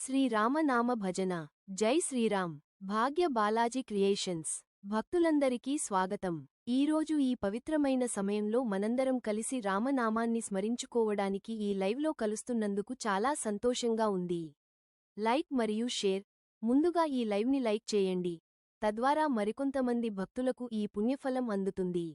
శ్రీరామనామ భజన. జై శ్రీరామ్. భాగ్య బాలాజీ క్రియేషన్స్ భక్తులందరికీ స్వాగతం. ఈరోజు ఈ పవిత్రమైన సమయంలో మనందరం కలిసి రామనామాన్ని స్మరించుకోవడానికి ఈ లైవ్లో కలుస్తున్నందుకు చాలా సంతోషంగా ఉంది. లైక్ మరియు షేర్. ముందుగా ఈ లైవ్ని లైక్ చేయండి, తద్వారా మరికొంతమంది భక్తులకు ఈ పుణ్యఫలం అందుతుంది.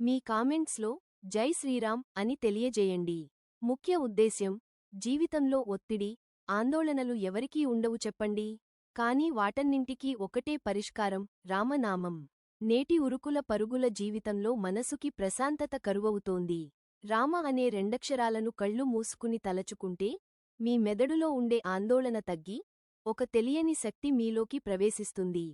మీ కామెంట్స్లో జై శ్రీరామ్ అని తెలియజేయండి. ముఖ్య ఉద్దేశ్యం: జీవితంలో ఒత్తిడి, ఆందోళనలు ఎవరికీ ఉండవు చెప్పండి, కానీ వాటన్నింటికీ ఒకటే పరిష్కారం: రామనామం. నేటి ఉరుకుల పరుగుల జీవితంలో మనసుకి ప్రశాంతత కరువవుతోంది. రామ అనే రెండక్షరాలను కళ్ళు మూసుకుని తలచుకుంటే మీ మెదడులో ఉండే ఆందోళన తగ్గి ఒక తెలియని శక్తి మీలోకి ప్రవేశిస్తుంది.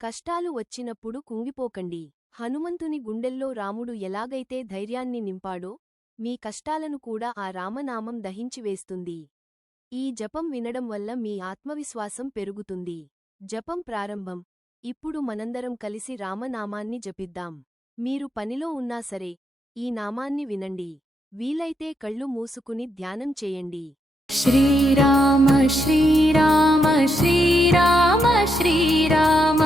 కష్టాలు వచ్చినప్పుడు కుంగిపోకండి. హనుమంతుని గుండెల్లో రాముడు ఎలాగైతే ధైర్యాన్ని నింపాడో, మీ కష్టాలను కూడా ఆ రామనామం దహించివేస్తుంది. ఈ జపం వినడం వల్ల మీ ఆత్మవిశ్వాసం పెరుగుతుంది. జపం ప్రారంభం. ఇప్పుడు మనందరం కలిసి రామనామాన్ని జపిద్దాం. మీరు పనిలో ఉన్నా సరే ఈ నామాన్ని వినండి. వీలైతే కళ్ళు మూసుకుని ధ్యానం చేయండి. Srirama Srirama Srirama Srirama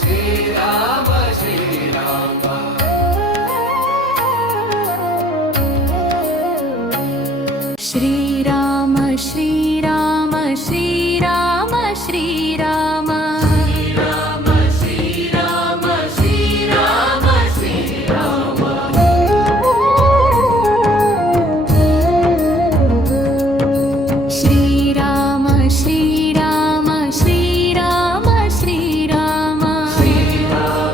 Shriram Shriram Shriram Shriram Shriram Shriram Shriram Shriram Shriram Shriram Shriram Shriram Shriram Shriram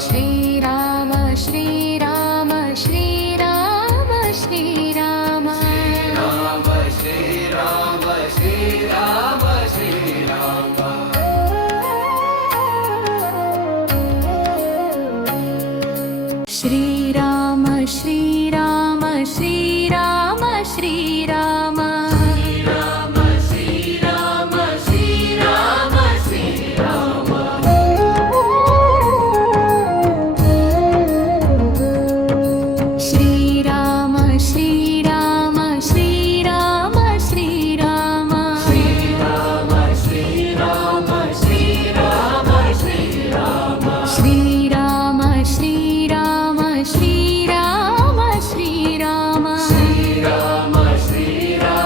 Shriram Shriram Shriram Shriram Ram Shriram Shriram Shriram Shriram Shriram Shriram Shriram Ram Shriram Shriram Shriram Shriram Shriram Shriram Shriram Ram Shriram Shriram Shriram Shriram Shriram Shriram Shriram Shriram Shriram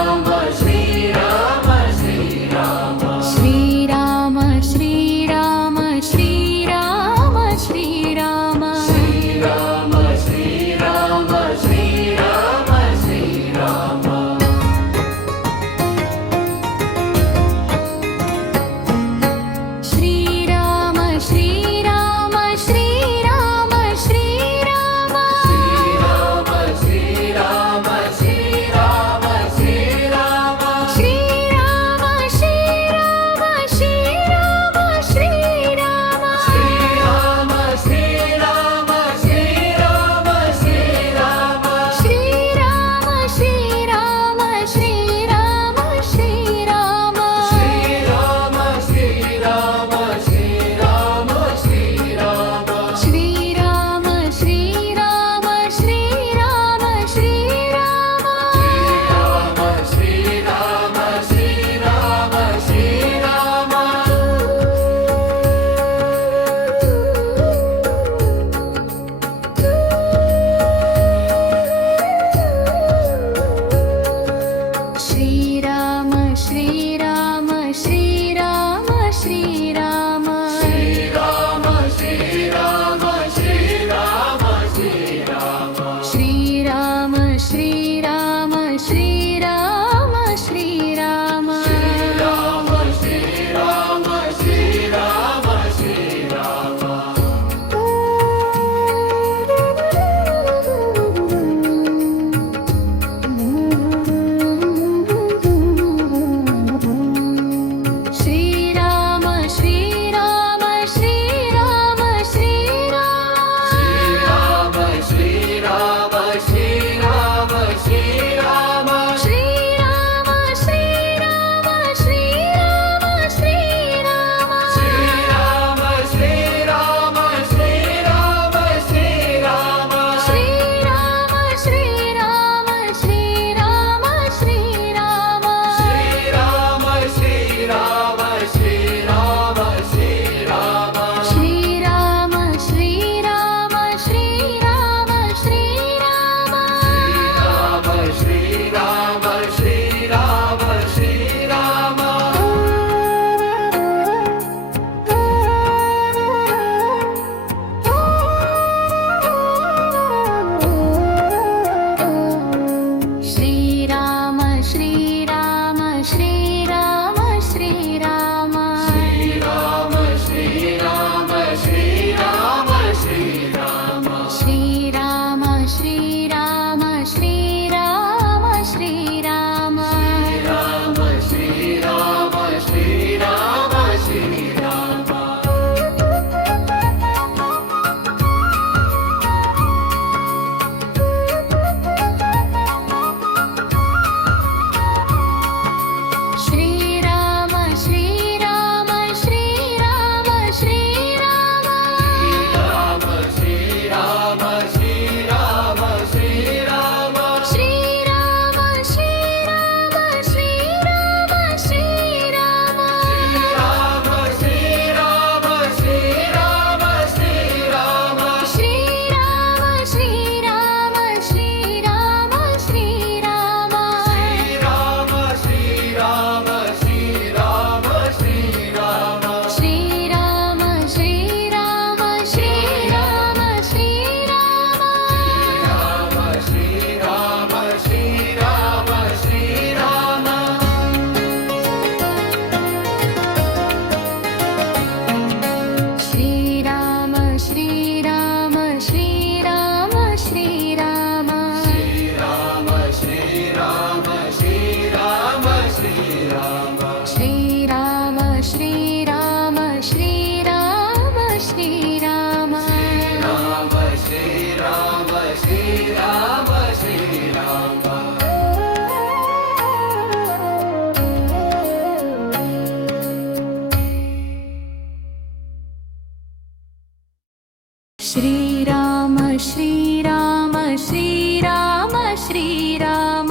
Shriram Shriram Shriram Shriram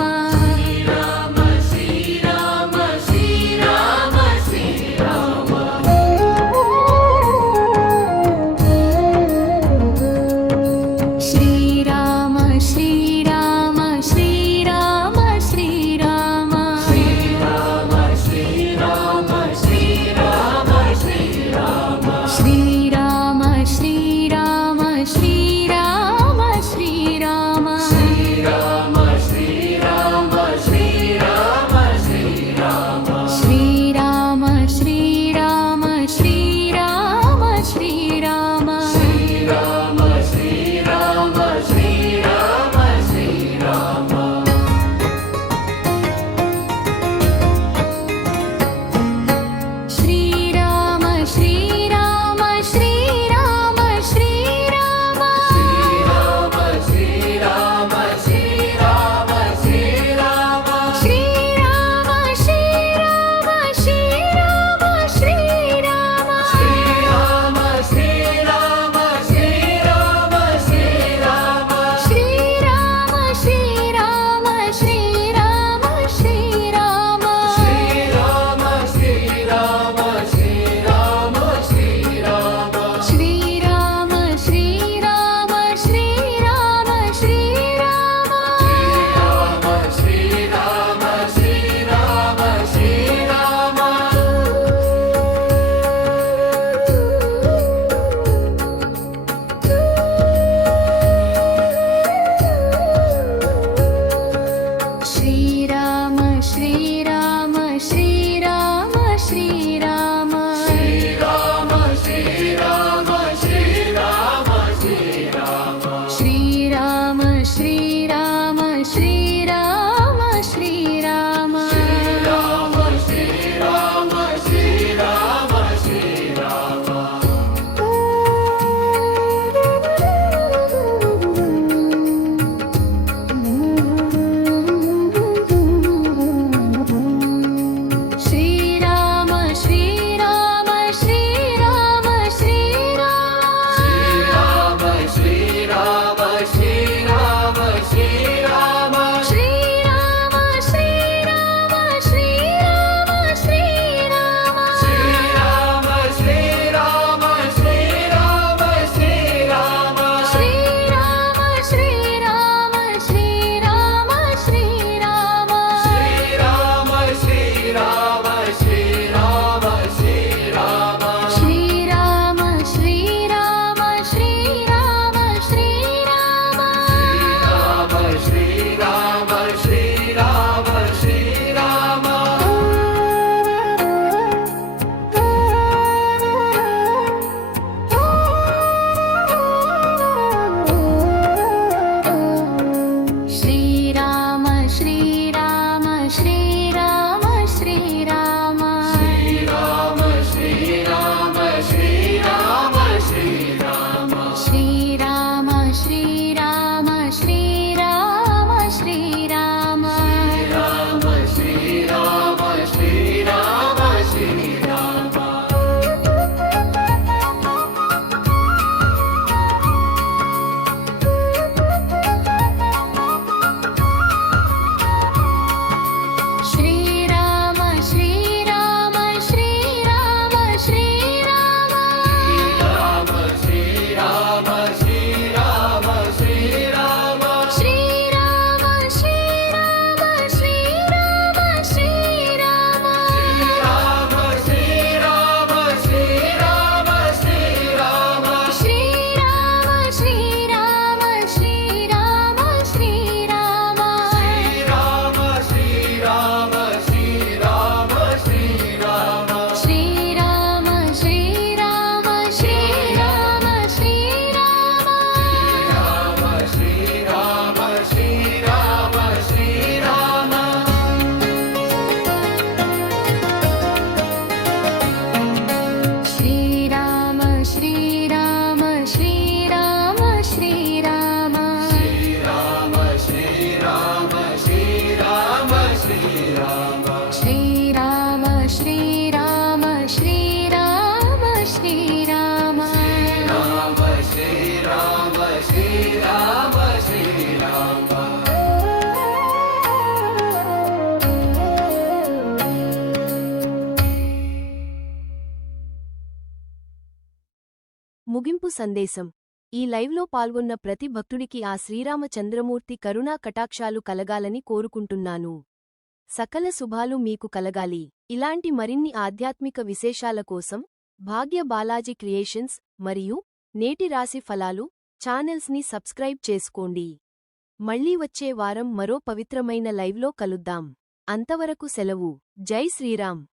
Rama Shri Rama Shri Rama Shri Rama Shriram Shriram Shriram Shriram Rama Shri Rama Shri Rama Shri Rama Shriram Shriram Shriram Shriram Rama Shri Rama Shri Rama Shri Rama Shriram Shriram Shriram Shriram Rama Shri Rama Shri Rama Shri Rama Shriram Shriram Shriram Shriram Rama Shri Rama Shri Rama Shri Rama Shriram Shriram Shriram Shriram Rama Shri Rama Shri Rama Shri Rama Shriram Shriram Shriram Shriram Rama Shri Rama Shri Rama Shri Rama Shriram Shriram Shriram Shriram Rama Shri Rama Shri Rama Shri Rama Shriram Shriram Shriram Shriram Rama Shri Rama Shri Rama Shri Rama Shriram Shriram Shriram Shriram Rama Shri Rama Shri Rama Shri Rama Shriram Shriram Shriram Shriram Rama Shri Rama Shri Rama Shri Rama Shriram Shriram Shriram Shriram Rama Shri Rama Shri Rama Shri Rama Shriram Shriram Shriram Shriram Rama Shri Rama Shri Rama Shri Rama Shriram Shriram Shriram Shriram Rama Shri Rama Shri Rama Shri Rama Shriram Shriram Shriram Shriram Rama Shri Rama Shri Rama Shri Rama Shriram Shriram Shriram Shriram Rama Shri Rama Shri Rama Shri Rama Shriram Shriram Shriram Shriram Rama Shri Rama Shri Shriram Shriram ముగింపు సందేశం ఈ లైవ్లో పాల్గొన్న ప్రతి భక్తుడికి ఆ శ్రీరామచంద్రమూర్తి కరుణా కటాక్షాలు కలగాలని కోరుకుంటున్నాను. సకల శుభాలు మీకు కలగాలి. ఇలాంటి మరిన్ని ఆధ్యాత్మిక విశేషాల కోసం భాగ్య బాలాజీ క్రియేషన్స్ మరియు నేటి రాశి ఫలాలు ఛానల్స్ని సబ్స్క్రైబ్ చేసుకోండి. మళ్ళీ వచ్చే వారం మరో పవిత్రమైన లైవ్లో కలుద్దాం. అంతవరకు సెలవు. జై శ్రీరామ్.